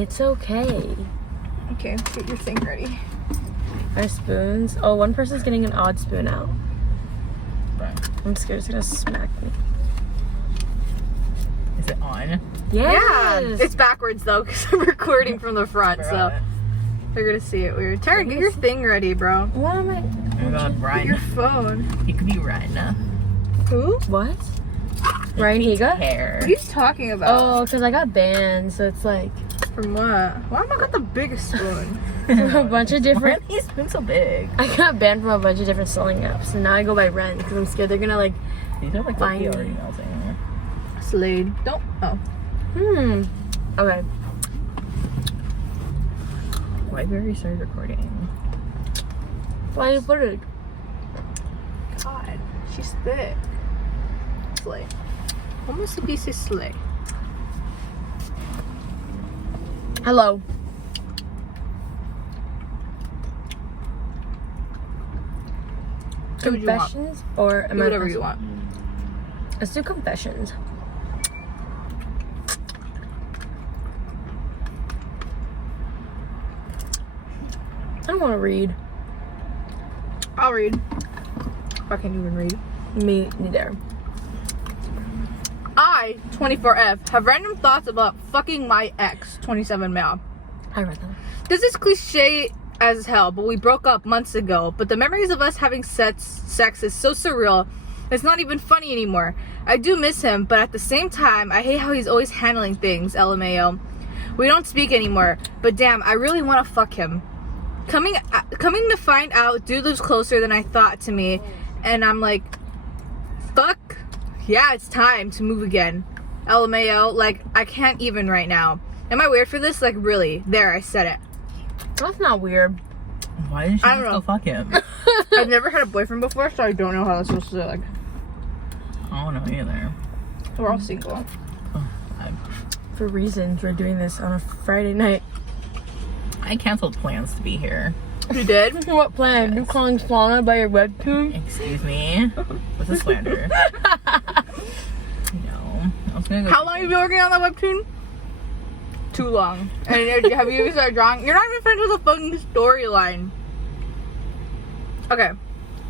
It's okay. Okay, get your thing ready. Our spoons. Oh, one person's getting an odd spoon out. Right. I'm scared it's gonna smack me. Is it on? Yes. Yeah, it's backwards though because I'm recording from the front, so they're gonna see it weird. Tara, get your thing ready, bro. What am I? Oh my god, Get Ryan. your phone. He could be Ryan. Who? What? Ryan Higa? Hair. What are you talking about? Oh, because I got banned, so it's like From what? Why am I got the biggest spoon? from a bunch of Why different. are these spoons so big? I got banned from a bunch of different selling apps, and now I go by Ren because I'm scared they're gonna like. These are like Fine. lucky already melting. Slade. Don't. Oh. Okay. Why have we already started recording? Why you put it? God, she's thick. Slay. Almost a piece of slay. Hello. Who would you want? Confessions or Do whatever you want. Let's do confessions. I don't want to read. I'll read. I can't even read. Me neither. I, 24F, have random thoughts about fucking my ex, 27 male. I read them. This is cliche as hell, but we broke up months ago. But the memories of us having sex is so surreal, it's not even funny anymore. I do miss him, but at the same time, I hate how he's always handling things, LMAO. We don't speak anymore, but damn, I really want to fuck him. Coming to find out, dude lives closer than I thought to me, and I'm like, fuck, yeah, it's time to move again. LMAO, like, I can't even right now. Am I weird for this? Like, really? There, I said it. That's not weird. Why didn't she I don't just know. go fuck him? I've never had a boyfriend before, so I don't know how that's supposed to, like, I don't know either. we're all single. For reasons, we're doing this on a Friday night. I canceled plans to be here. You did? What plan? You calling Slana by your webtoon? Excuse me? What's a slander? No. I was gonna go. How long have you been working on that webtoon? Too long. And have you even started drawing? You're not even finished with the fucking storyline. Okay.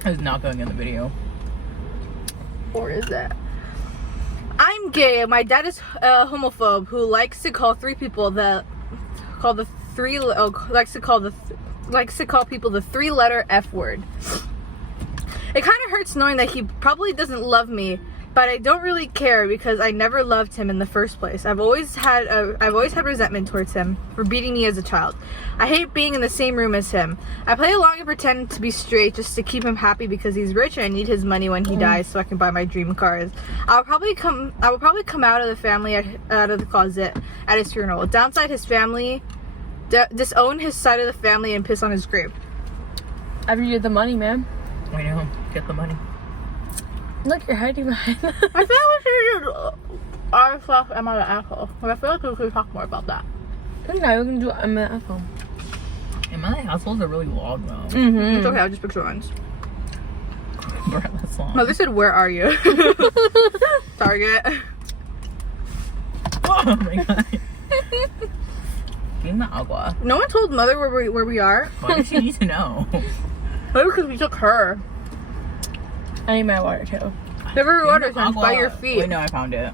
I was not going in the video. Or is that? I'm gay. My dad is a homophobe who likes to call people the three-letter F word. It kind of hurts knowing that he probably doesn't love me, but I don't really care because I never loved him in the first place. I've always had resentment towards him for beating me as a child. I hate being in the same room as him. I play along and pretend to be straight just to keep him happy because he's rich and I need his money when he dies so I can buy my dream cars. I will probably come out of the family out of the closet at his funeral. Downside his family, disown his side of the family and piss on his grave. After you get the money, man. I know. Get the money. Look, you're hiding behind. I feel like we should our stuff. Am I the asshole? But I feel like we could talk more about that. Okay, we can do I'm an asshole. And my assholes are really long though. It's okay. I'll just picture ones. Bro, that's long. No, they said, "Where are you?" Target. Oh my god. Give me the agua. No one told Mother where we are. Why does she need to know? Maybe because we took her. I need my water too. Never water Agua. by your feet. Wait, no, I found it.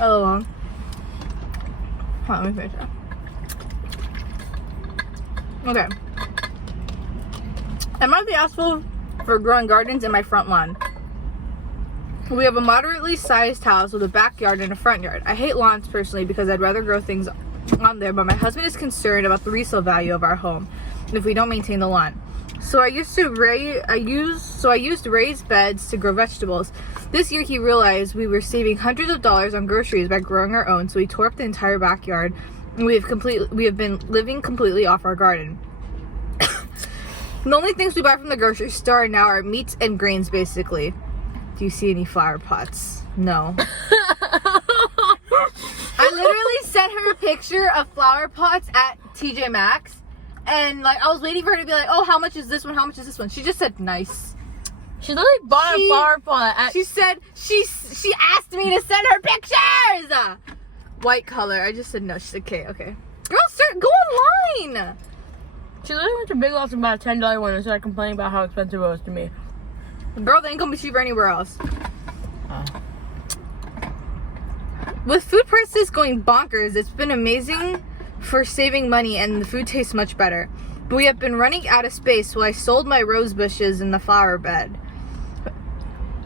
Oh, long. Hold on, let me finish that. Okay. Am I the asshole for growing gardens in my front lawn? We have a moderately sized house with a backyard and a front yard. I hate lawns personally because I'd rather grow things on there, but my husband is concerned about the resale value of our home if we don't maintain the lawn. So I used raised beds to grow vegetables. This year he realized we were saving hundreds of dollars on groceries by growing our own, so he tore up the entire backyard and we have been living completely off our garden. The only things we buy from the grocery store now are meats and grains basically. Do you see any flower pots? No. I literally sent her a picture of flower pots at TJ Maxx. And like I was waiting for her to be like, oh, how much is this one? How much is this one? She just said nice. She literally bought a flower pot. She said she asked me to send her pictures. White color. I just said no. She said okay. Girl's Go online. She literally went to Big Lots and bought a $10 one and started complaining about how expensive it was to me. Girl, they ain't gonna be cheaper anywhere else. Oh. With food prices going bonkers, it's been amazing for saving money and the food tastes much better. But we have been running out of space, so I sold my rose bushes in the flower bed.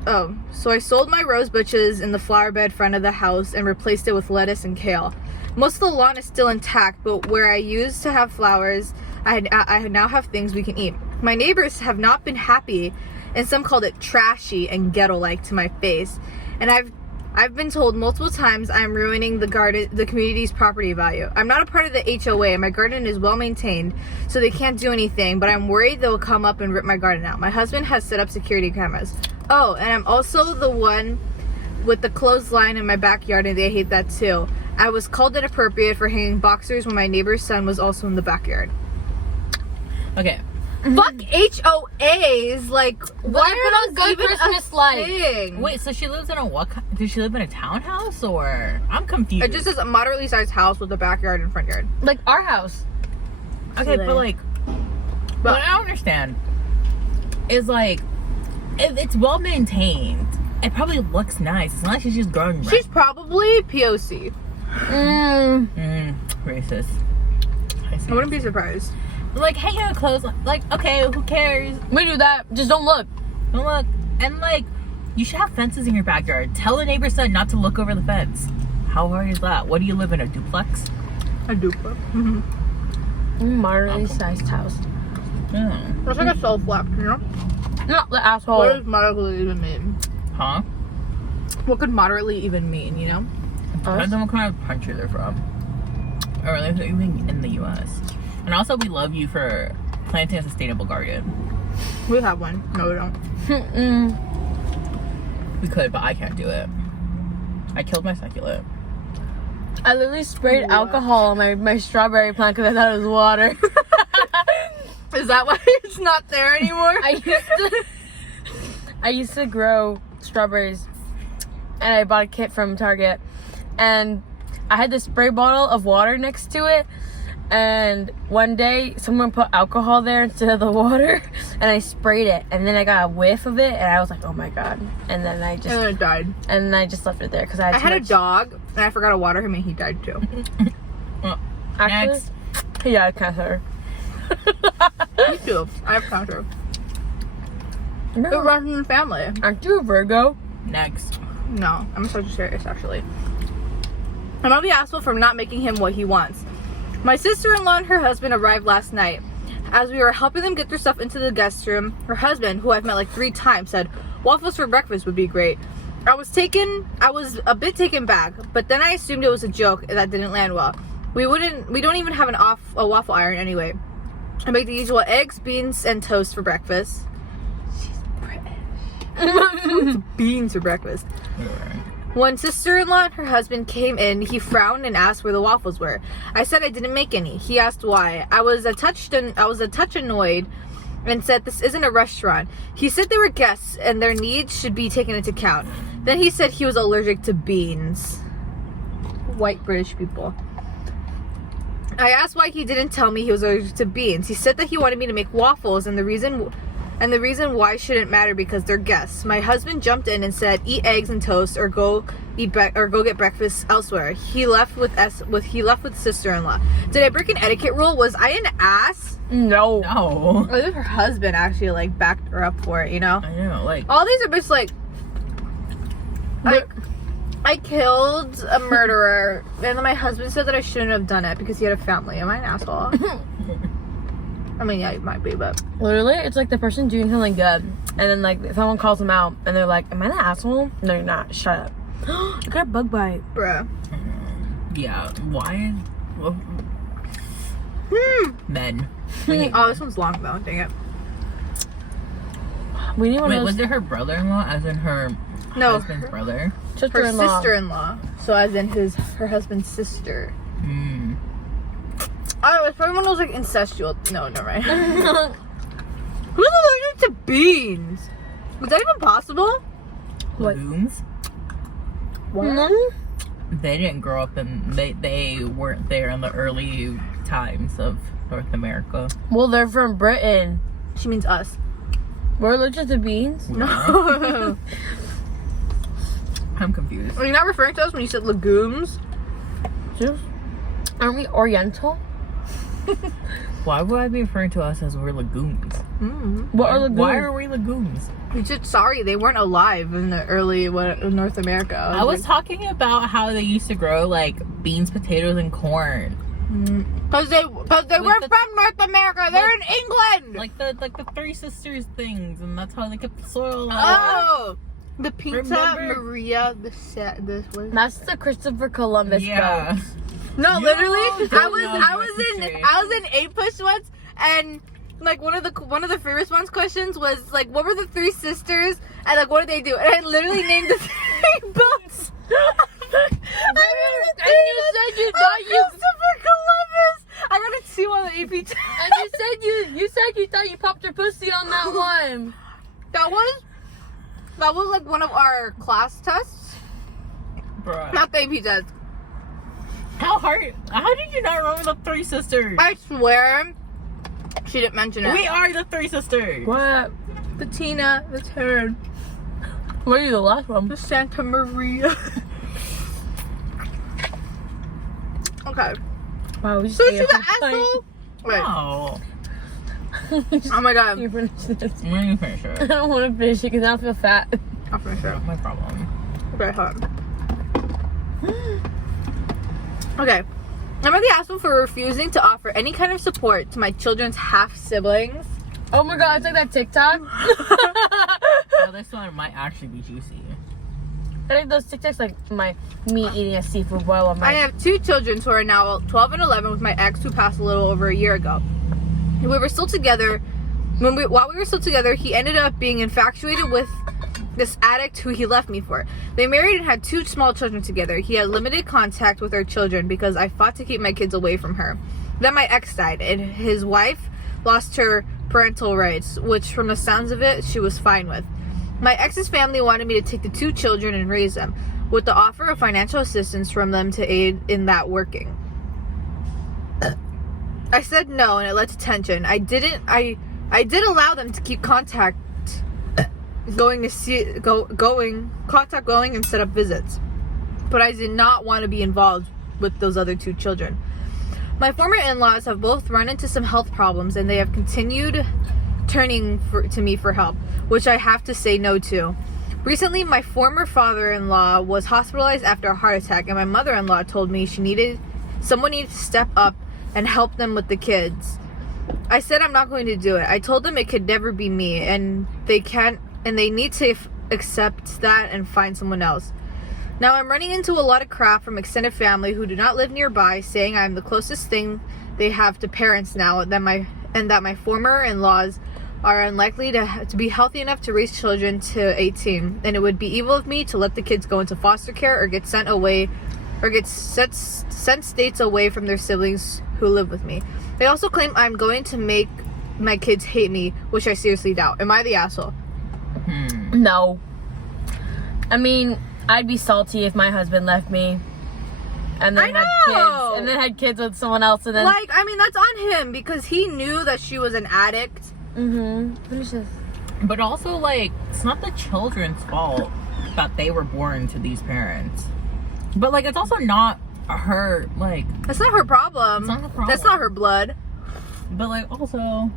So I sold my rose bushes in the flower bed front of the house and replaced it with lettuce and kale. Most of the lawn is still intact, but where I used to have flowers, I now have things we can eat. My neighbors have not been happy, and some called it trashy and ghetto-like to my face. And I've been told multiple times I'm ruining the community's property value. I'm not a part of the HOA, and my garden is well maintained, so they can't do anything, but I'm worried they'll come up and rip my garden out. My husband has set up security cameras. Oh, and I'm also the one with the clothesline in my backyard, and they hate that too. I was called inappropriate for hanging boxers when my neighbor's son was also in the backyard. Okay. Fuck HOAs! Like, why are those even Christmas a lights? thing? Wait, so she lives in a what? Does she live in a townhouse or? I'm confused. It just is a moderately sized house with a backyard and front yard. Like our house. Okay, but like, what I don't understand is like, if it's well maintained, it probably looks nice. It's not like she's just growing. She's probably POC. Racist. I wouldn't be surprised. Like hanging out clothes, like okay, who cares? We do that. Just don't look. Don't look. And like, you should have fences in your backyard. Tell the neighbor's son not to look over the fence. How hard is that? What do you live in, a duplex? A duplex. Moderately sized house. Mm. It's like a self-flap, you know? Not the asshole. What does moderately even mean? Huh? What could moderately even mean, you know? Depends on what kind of country they're from. Or like even in the US. And also, we love you for planting a sustainable garden. We have one. No, we don't. We could, but I can't do it. I killed my succulent. I literally sprayed alcohol on my strawberry plant because I thought it was water. Is that why it's not there anymore? I used to grow strawberries, and I bought a kit from Target, and I had this spray bottle of water next to it. And one day, someone put alcohol there instead of the water, and I sprayed it, and then I got a whiff of it, and I was like, "Oh my god!" And then And then it died. and then I just left it there because I had a dog, and I forgot to water him, and he died too. Well, Actually, next. he had cancer. Me too. I have cancer. It No, runs in the family. aren't you a Virgo? Next. No, I'm a Sagittarius, actually. I'm on the asshole for not making him what he wants. My sister-in-law and her husband arrived last night. As we were helping them get their stuff into the guest room, her husband, who I've met like 3 times, said waffles for breakfast would be great. I was a bit taken back, but then I assumed it was a joke that didn't land well. We don't even have a waffle iron anyway. I make the usual eggs, beans, and toast for breakfast. She's British. Beans for breakfast. When sister-in-law and her husband came in, he frowned and asked where the waffles were. I said I didn't make any. He asked why. I was a touch annoyed and said this isn't a restaurant. He said they were guests and their needs should be taken into account. Then he said he was allergic to beans. White British people. I asked why he didn't tell me he was allergic to beans. He said that he wanted me to make waffles, and the reason why shouldn't matter because they're guests. My husband jumped in and said, "Eat eggs and toast, or go get breakfast elsewhere." He left with sister-in-law. Did I break an etiquette rule? Was I an ass? No. No. I think her husband actually like backed her up for it. You know, I know, like. all these are just like, I killed a murderer, and then my husband said that I shouldn't have done it because he had a family. Am I an asshole? I mean, yeah, you might be, but Literally, it's like the person doing something good, and then like someone calls them out, and they're like, "Am I the asshole?" No, you're not. Shut up. I got a bug bite. bruh. Yeah. Why? Well, men. Oh, this one's long though. Dang it. We need one Wait, of was those it her brother-in-law, as in her No, husband's brother? her sister-in-law. sister-in-law. So as in her husband's sister. Hmm. Oh, it's probably one of those like incestual. No, never mind. Who's allergic to beans? Is that even possible? What? Legumes? What? They didn't grow up in. They weren't there in the early times of North America. Well, they're from Britain. She means us. We're allergic to beans? No. I'm confused. Are you not referring to us when you said legumes? Just, aren't we Oriental? Why would I be referring to us as we're legumes? What are legumes? Why are we legumes? You just sorry they weren't alive in the early North America. I was talking about how they used to grow like beans, potatoes, and corn. Because they were from North America. They're in England. Like the Three Sisters things, and that's how they kept the soil alive. Oh, the Pinta Remember? Maria. This one. That's the Christopher Columbus Yeah. boat. No, You literally, don't know I what's history. was in 8 push once, and like one of the free response questions was like, what were the three sisters, and like what did they do? And I literally named the three boats. And you said you thought you Christopher Columbus. I got a 2 on the AP test. and you said you thought you popped your pussy on that one. That was like one of our class tests, Bruh. not the AP test. How did you not remember the Three Sisters? I swear, she didn't mention it. We are the Three Sisters. What? The Tina, the Turn, What are you the last one? the Santa Maria. Okay. Wow, we just So ate she's a an whole asshole. Wait. No. pint. Oh my god. You finish this. I'm gonna finish I it. don't want to finish it because I feel fat. I'll finish it. Not my problem. Okay, hold on. Okay. I'm the asshole for refusing to offer any kind of support to my children's half siblings. Oh my god, it's like that TikTok. Well, this one might actually be juicy. I think those TikToks like me eating a seafood boil on my. I have 2 children who are now 12 and 11 with my ex who passed a little over a year ago. We were still together. While we were still together, he ended up being infatuated with this addict who he left me for. They married and had 2 small children together. He had limited contact with our children because I fought to keep my kids away from her. Then my ex died, and his wife lost her parental rights, which from the sounds of it, she was fine with. My ex's family wanted me to take the 2 children and raise them, with the offer of financial assistance from them to aid in that working. I said no, and it led to tension. I did allow them to keep contact going and set up visits, but I did not want to be involved with those other 2 children. My former in-laws have both run into some health problems, and they have continued turning to me for help, which I have to say no to. Recently, my former father-in-law was hospitalized after a heart attack, and my mother-in-law told me someone needed to step up and help them with the kids. I said I'm not going to do it. I told them it could never be me, and they need to accept that and find someone else. Now I'm running into a lot of crap from extended family who do not live nearby, saying I'm the closest thing they have to parents now, and that my former in-laws are unlikely to be healthy enough to raise children to 18, and it would be evil of me to let the kids go into foster care or get sent away or get sent states away from their siblings who live with me. They also claim I'm going to make my kids hate me, which I seriously doubt. Am I the asshole? No. I mean, I'd be salty if my husband left me and then had kids with someone else, and then Like, I mean, that's on him because he knew that she was an addict. Finish this. But also, like, it's not the children's fault that they were born to these parents. But, like, it's also not her, like... That's not her problem. It's not her problem. That's not her blood. But, like, also...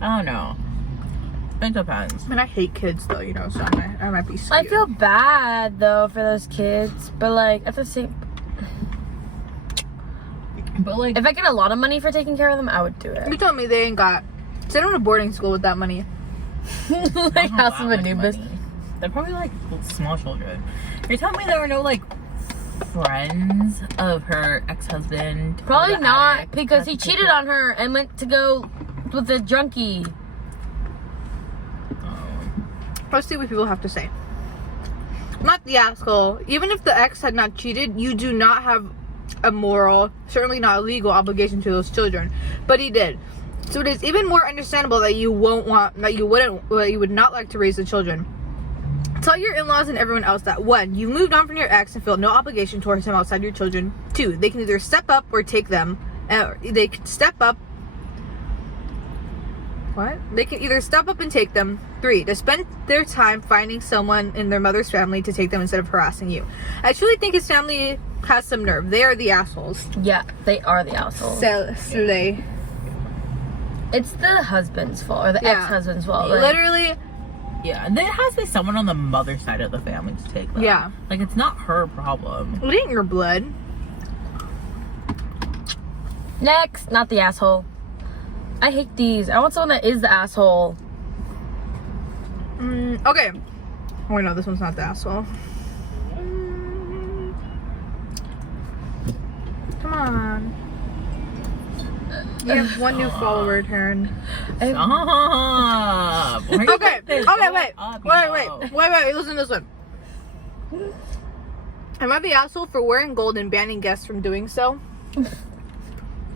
I don't know. It depends. I mean, I hate kids, though, you know, so I might be skewed. I feel bad though for those kids, but like at the same, But, like... if I get a lot of money for taking care of them, I would do You it. told me they ain't got... Send them to boarding school with that money. Like House of Anubis. They're probably, like, small children. You're telling me there were no, like, friends of her ex-husband? Probably or the not, addict? because he cheated on her and went to go with a junkie. Let's see what people have to say. Not the asshole. Even if the ex had not cheated, you do not have a moral, certainly not a legal obligation to those children. But he did. So it is even more understandable that you would not like to raise the children. Tell your in-laws and everyone else that 1, you moved on from your ex and feel no obligation towards him outside your children. 2, they can either step up or take them They can step up. What? They can either step up and take them. 3, to spend their time finding someone in their mother's family to take them instead of harassing you. I truly think his family has some nerve. They are the assholes. Yeah, they are the assholes. Slay. It's the husband's fault, or the ex-husband's fault. Like, Literally. Yeah, and there has to be someone on the mother side of the family to take them. Yeah. Like, it's not her problem. It ain't your blood. Next, not the asshole. I hate these. I want someone that is the asshole. Okay. Oh, no, this one's not the asshole. Come on. You have one new follower, Taryn. Stop. Okay, wait. Listen to this one. Am I the asshole for wearing gold and banning guests from doing so?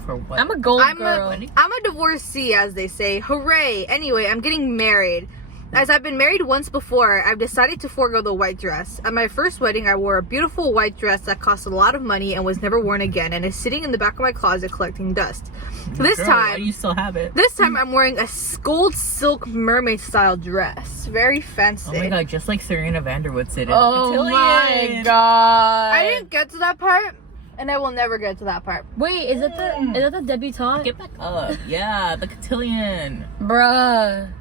For what? I'm a gold girl. I'm a divorcee, as they say. Hooray! Anyway, I'm getting married. As I've been married once before, I've decided to forego the white dress. At my first wedding, I wore a beautiful white dress that cost a lot of money and was never worn again, and is sitting in the back of my closet collecting dust. This time, you still have it. This time, I'm wearing a gold silk mermaid style dress. Very fancy. Oh my god, just like Serena Vanderwood said. Oh my god. I didn't get to that part, and I will never get to that part. Wait, is that the debutante? Get back up. Yeah, the cotillion. Bruh.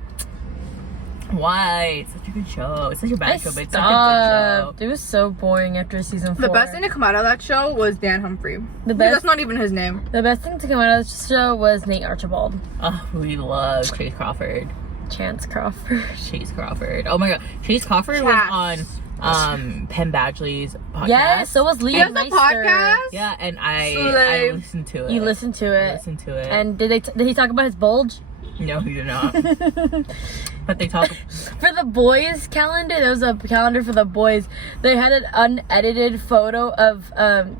Why? It's such a good show. It's such a bad show, but it's such a stopped. good show. It was so boring after season 4. The best thing to come out of that show was Dan Humphrey. That's not even his name. The best thing to come out of the show was Nate Archibald. Oh, we love Chase Crawford. Chance Crawford. Chase Crawford. Oh my god. Chase Crawford was on Penn Badgley's podcast. Yes, so was Leah He has a Meister. podcast? Yeah, and I listened to it. You listened to it. I listened to it. And did he talk about his bulge? No, he did not. But they talk for the boys calendar. There was a calendar for the boys. They had an unedited photo of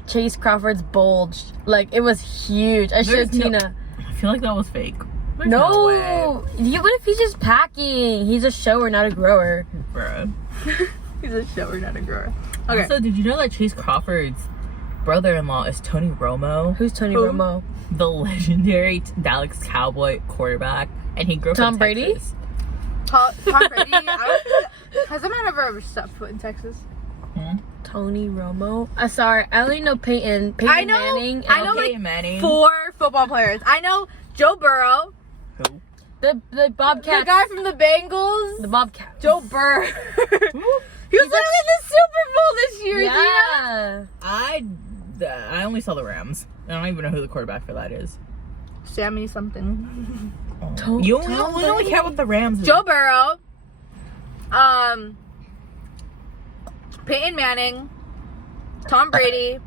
Chase Crawford's bulge. Like, it was huge. I showed Tina. I feel like that was fake. There's No, way. What if he's just packing? He's a shower, not a grower. Bruh. He's a shower, not a grower. Okay. Also, did you know that Chase Crawford's brother-in-law is Tony Romo? Who's Tony Romo? The legendary Dallas Cowboy quarterback, and he grew up Tom in Brady? Texas. Tom Brady. Has a man ever stepped foot in Texas? Tony Romo. Sorry, I only know Peyton Manning. I know Peyton like Manning. 4 football players. I know Joe Burrow. Who? The Bobcats. The guy from the Bengals. The Bobcats. Joe Burrow. He was literally in the Super Bowl this year. Yeah. I only saw the Rams. I don't even know who the quarterback for that is. Sammy something. We only care about the Rams. Joe Burrow. Peyton Manning. Tom Brady.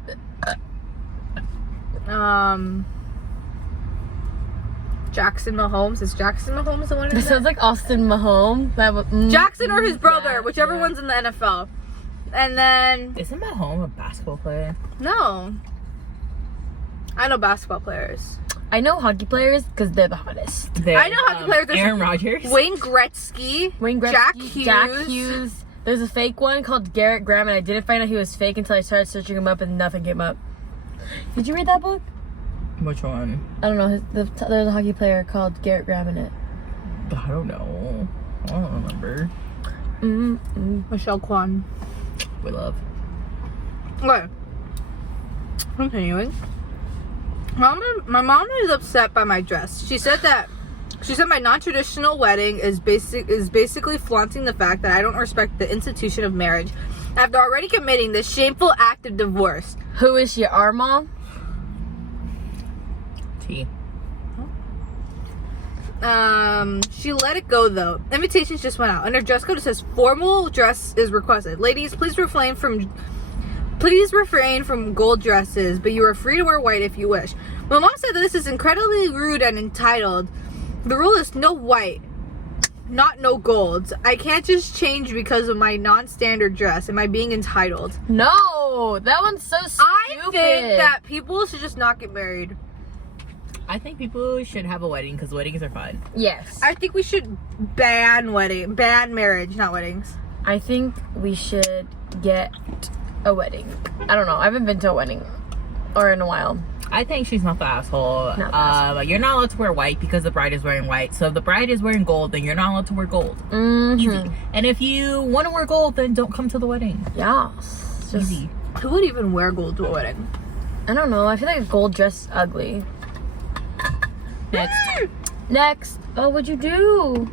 Jackson Mahomes. Is Jackson Mahomes the one? That sounds like Austin Mahomes. Jackson or his brother, whichever one's in the NFL. And then Isn't Mahomes a basketball player? no, I know basketball players. I know hockey players because they're the hottest. I know hockey players. There's Aaron Rodgers. Wayne Gretzky. Jack Hughes. There's a fake one called Garrett Graham, and I didn't find out he was fake until I started searching him up, and nothing came up. Did you read that book? Which one? I don't know. There's a hockey player called Garrett Graham in it. I don't know. I don't remember. Michelle Kwan. We love. Okay. Continuing. My mom is upset by my dress. She said my non-traditional wedding is basically flaunting the fact that I don't respect the institution of marriage after already committing this shameful act of divorce. Who is she? Our mom? T. She let it go though. Invitations just went out. Under dress code it says formal dress is requested. Ladies, please refrain from gold dresses, but you are free to wear white if you wish. My mom said that this is incredibly rude and entitled. The rule is no white, not no golds. I can't just change because of my non-standard dress. Am I being entitled? No, that one's so stupid. I think that people should just not get married. I think people should have a wedding because weddings are fun. Yes. I think we should ban marriage, not weddings. I think we should get a wedding. I don't know. I haven't been to a wedding. or in a while. I think she's not the asshole. Not the asshole. You're not allowed to wear white because the bride is wearing white. So if the bride is wearing gold, then you're not allowed to wear gold. Mm-hmm. Easy. And if you want to wear gold, then don't come to the wedding. Yes. Just, Easy. Who would even wear gold to a wedding? I don't know. I feel like a gold dress is ugly. Next. Oh, what'd you do?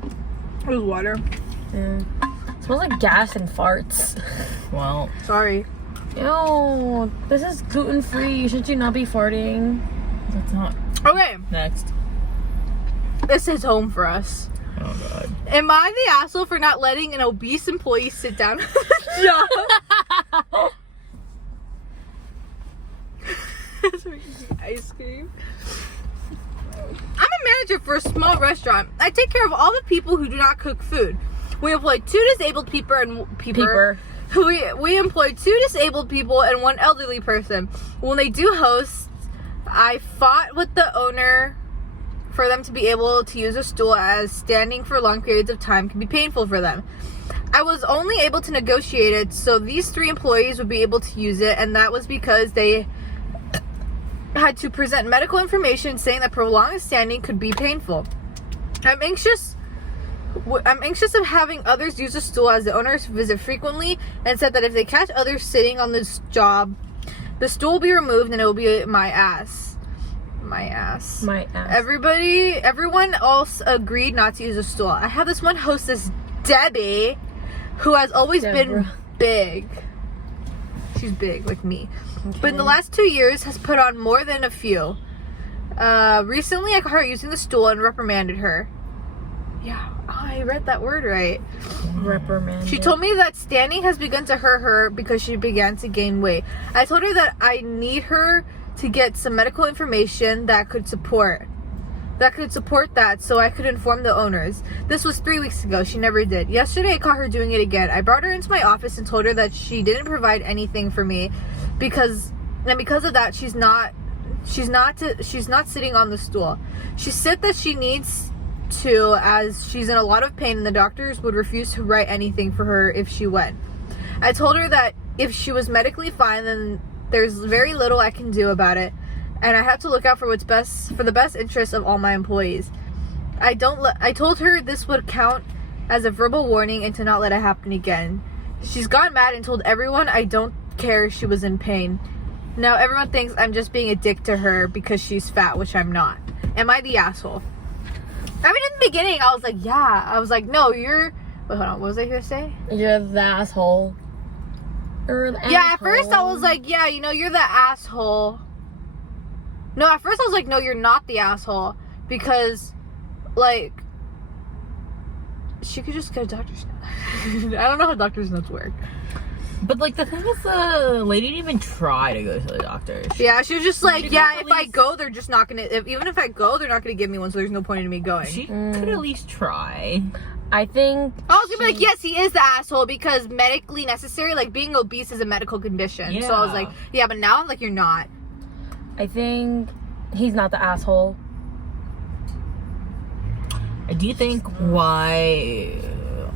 It was water. Yeah. Smells like gas and farts. Well, Sorry. Ew, this is gluten-free. Should you not be farting? that's not. Okay, Next. this is home for us. Oh, God. Am I the asshole for not letting an obese employee sit down at the job? Ice cream. I'm a manager for a small restaurant. I take care of all the people who do not cook food. We employ 2 disabled people and Peeper. We employ 2 disabled people and 1 elderly person. When they do host, I fought with the owner for them to be able to use a stool, as standing for long periods of time can be painful for them. I was only able to negotiate it so these 3 employees would be able to use it, and that was because they had to present medical information saying that prolonged standing could be painful. I'm anxious of having others use the stool, as the owners visit frequently, and said that if they catch others sitting on this job, the stool will be removed and it will be my ass. My ass. My ass. Everyone else agreed not to use the stool. I have this one hostess, Debbie, who has always been big. She's big, like me. Okay. But in the last 2 years has put on more than a few. Recently I caught her using the stool and reprimanded her. Yeah, I read that word right. Reprimanded. She told me that standing has begun to hurt her because she began to gain weight. I told her that I need her to get some medical information that could support that, so I could inform the owners. This was 3 weeks ago. She never did. Yesterday I caught her doing it again. I brought her into my office and told her that she didn't provide anything for me because of that she's not sitting on the stool. She said that she needs to, as she's in a lot of pain and the doctors would refuse to write anything for her if she went. I told her that if she was medically fine, then there's very little I can do about it, and I have to look out for what's best for the best interest of all my employees. I told her this would count as a verbal warning and to not let it happen again. She's gone mad and told everyone I don't care she was in pain. Now everyone thinks I'm just being a dick to her because she's fat, which I'm not. Am I the asshole? I mean, in the beginning, I was like, yeah. I was like, no, you're... Wait, hold on. What was I going to say? You're the asshole. Yeah, at first I was like, yeah, you're the asshole. No, at first I was like, no, you're not the asshole. Because, like, she could just get a doctor's note. I don't know how doctor's notes work. But, like, the thing is, the lady didn't even try to go to the doctor. Yeah, she was just like, yeah, if I go, they're just not going to... Even if I go, they're not going to give me one, so there's no point in me going. She could at least try. I think... I was going to be like, yes, he is the asshole because medically necessary. Like, being obese is a medical condition. Yeah. So I was like, yeah, but now I'm like, you're not. I think he's not the asshole. Do you think why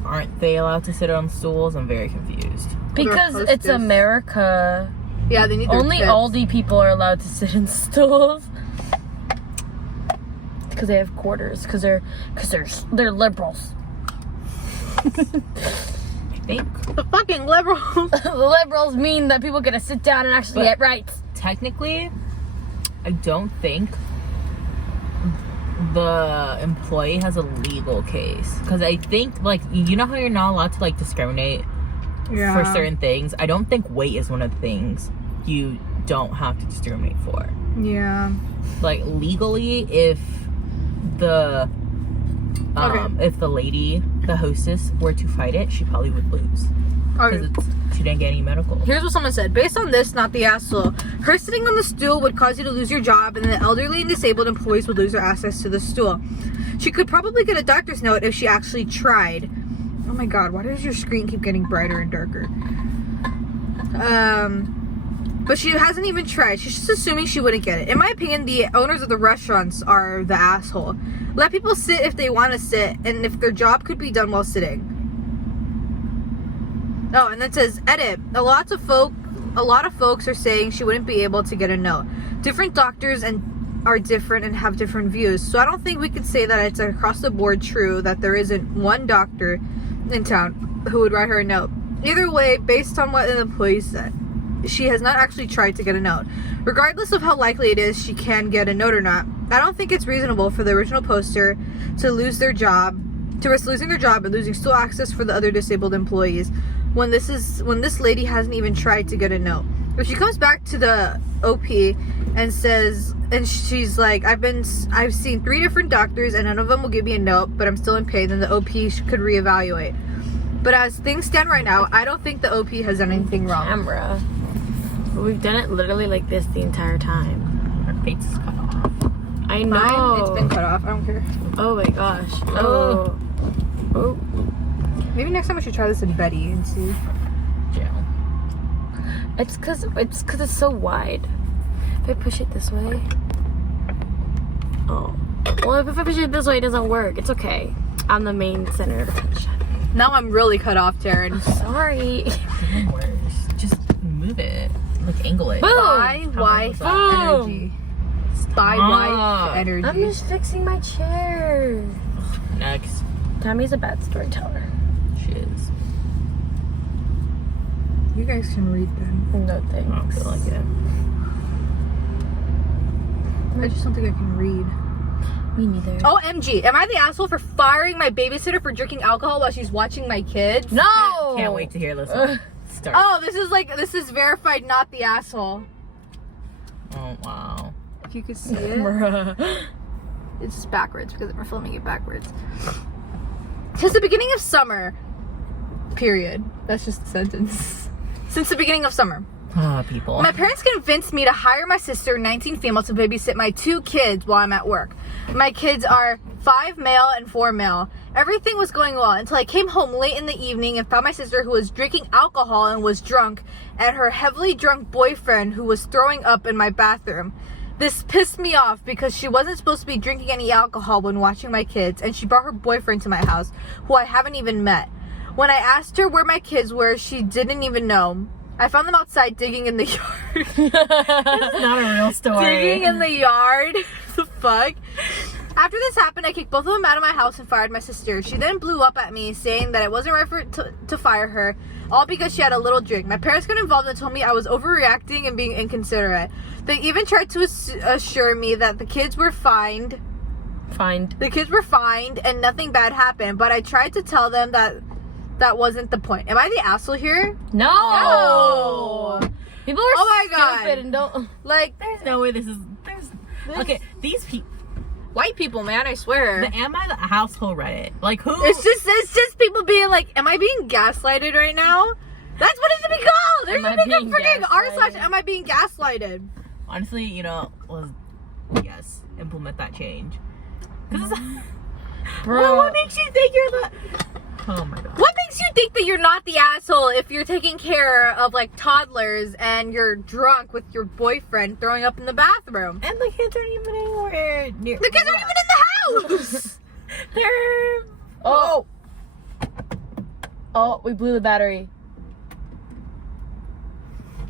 aren't they allowed to sit on stools? I'm very confused. Because it's America. Yeah, they need their Only tips. Aldi people are allowed to sit in stools. Because they have quarters. Because they're liberals. I think The fucking liberals. The liberals mean that people get to sit down and actually get rights. technically, I don't think the employee has a legal case. Because I think, like, you know how you're not allowed to, like, discriminate for certain things? I don't think weight is one of the things you don't have to discriminate for. Yeah. Like, legally, if the lady, the hostess, were to fight it, she probably would lose. Because she didn't get any medical. Here's what someone said. Based on this, not the asshole. Her sitting on the stool would cause you to lose your job, and the elderly and disabled employees would lose their access to the stool. She could probably get a doctor's note if she actually tried. Oh my god, why does your screen keep getting brighter and darker? But she hasn't even tried. She's just assuming she wouldn't get it. In my opinion, the owners of the restaurants are the asshole. Let people sit if they want to sit, and if their job could be done while sitting. Oh, and then it says, edit. Lots of folk a lot of folks are saying she wouldn't be able to get a note. Different doctors are different and have different views. So I don't think we could say that it's across the board true that there isn't one doctor in town who would write her a note. Either way, based on what an employee said, she has not actually tried to get a note. Regardless of how likely it is she can get a note or not, I don't think it's reasonable for the original poster to lose their job, to risk losing their job and losing still access for the other disabled employees when this lady hasn't even tried to get a note. If she comes back to the OP and says, and she's like, I've seen 3 different doctors and none of them will give me a note, but I'm still in pain, then the OP could reevaluate. But as things stand right now, I don't think the OP has done anything wrong. Camera. We've done it literally like this the entire time. Her face is cut off. I know. Mine, it's been cut off. I don't care. Oh my gosh. Oh. Oh. Maybe next time we should try this in Betty and see. Jail. It's cause it's so wide. If I push it this way. Oh. Well, if I push it this way, it doesn't work. It's okay. I'm the main center of attention. Now I'm really cut off, Taryn. Sorry. Even worse. Just move it. Like angle it. Boom. Buy wife energy. Buy wife energy. I'm just fixing my chair. Next. Tammy's a bad storyteller. She is. You guys can read them. No I don't thanks. feel like it. I just don't think I can read. Me neither. OMG, am I the asshole for firing my babysitter for drinking alcohol while she's watching my kids? No! Can't wait to hear this one. Start. Oh, this is verified, not the asshole. Oh, wow. If you could see it. Bruh. It's just backwards because we're filming it backwards. Since the beginning of summer, period. That's just the sentence. Since the beginning of summer. Ah, people. My parents convinced me to hire my sister, 19 female, to babysit my 2 kids while I'm at work. My kids are 5 male and 4 male. Everything was going well until I came home late in the evening and found my sister, who was drinking alcohol and was drunk, and her heavily drunk boyfriend, who was throwing up in my bathroom. This pissed me off because she wasn't supposed to be drinking any alcohol when watching my kids, and she brought her boyfriend to my house, who I haven't even met. When I asked her where my kids were, she didn't even know. I found them outside digging in the yard. This is not a real story. Digging in the yard? The fuck? After this happened, I kicked both of them out of my house and fired my sister. She then blew up at me, saying that it wasn't right to fire her, all because she had a little drink. My parents got involved and told me I was overreacting and being inconsiderate. They even tried to assure me that the kids were fined. The kids were fined and nothing bad happened, but I tried to tell them that wasn't the point. Am I the asshole here? No. People are Oh my God. stupid and don't Like, There's no way this is. Okay, these people. white people, man, I swear. Am I the household Reddit? Like, who? It's just people being like, am I being gaslighted right now? That's what it should be called. There Am I should be a being freaking r/. gaslighted? Am I being gaslighted? Honestly, yes, implement that change. Because Bro. what makes you think you're the? Oh my god. What makes you think that you're not the asshole if you're taking care of like toddlers and you're drunk with your boyfriend throwing up in the bathroom? And the kids aren't even anywhere near. The kids aren't even in the house. They're. Oh, we blew the battery.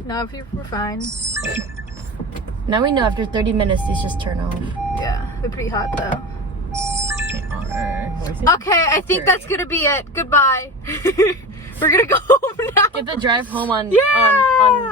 No, we're fine. Now we know after 30 minutes these just turn off. Yeah, they're pretty hot though. They Okay, I think that's gonna be it. Goodbye. We're gonna go home now. Get the drive home on Yeah. on